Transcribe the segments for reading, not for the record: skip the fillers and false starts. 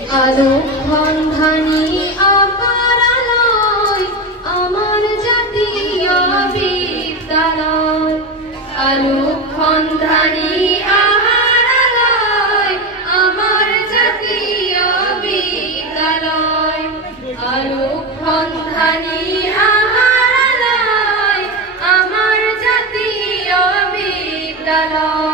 আলোক সন্ধানী আকারালয় আমার জাতীয় বিদ্যালয়। আলোক সন্ধানী আকারালয় আমার জাতীয় বিদ্যালয়। আলোক সন্ধানী আকারালয় আমার জাতীয় বিদ্যালয়।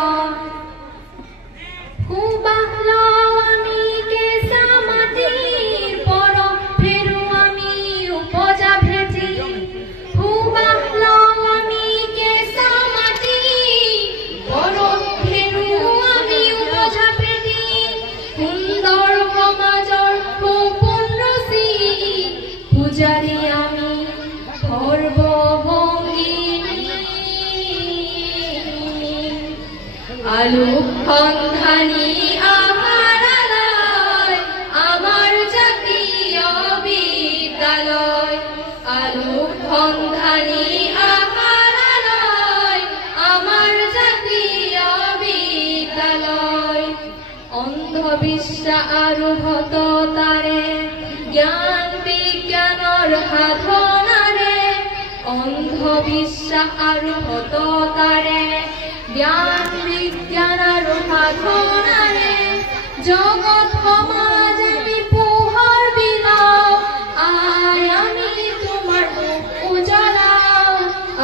পূজারি আমি সর্বভঙ্গিনী। আলোক সন্ধানী আকারালয় আমার জাতীয় বিদ্যালয়। আলোক সন্ধানী আকারালয় আমার জাতীয় বিদ্যালয়। অন্ধবিশ্বাস আৰু সততাৰে জ্ঞান বিজ্ঞানৰ সাধনাৰে, অন্ধবিশ্বাস আৰু সততাৰে জ্ঞান বিজ্ঞান আৰু সাধনাৰে জগত সমাজ আমি পোহৰ বিলাও। আই আমি তোমাৰ মুখ উজ্বলাও,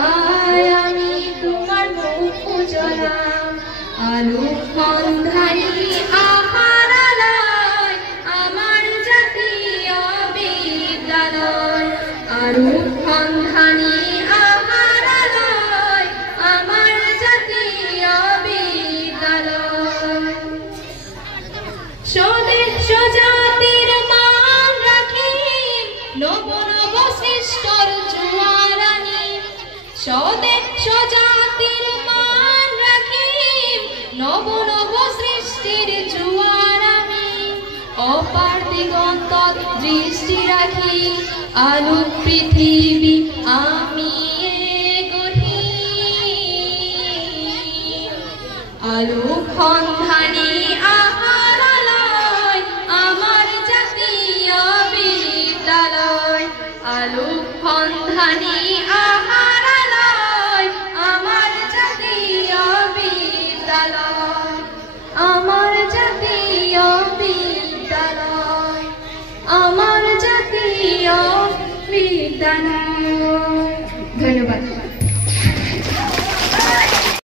আই আমি তোমাৰ মুখ উজ্বলাও। আলোক সন্ধানী আকারালয় আমার জাতীয় বিদ্যালয়। আলোক সন্ধানী আকারালয় আমার জাতীয় বিদ্যালয়। স্বদেশ জাতির মান রাখিম নব নব সৃষ্টর জোয়ার আনিম। স্বদেশ জাতির মান রাখিম নব নব সৃষ্টির জোয়ার আমি। অপার দিগন্তত দৃষ্টি রাখি আলোক পৃথিবী আমি গঢ়িম। আলোক সন্ধানী আকারালয় আমার জাতীয় বিদ্যালয়। আলোক সন্ধানী আকারালয় আমার জাতীয় বিদ্যালয়। আমার জাতীয় বিদ্যালয়, আমার জাতীয় বিদ্যালয়।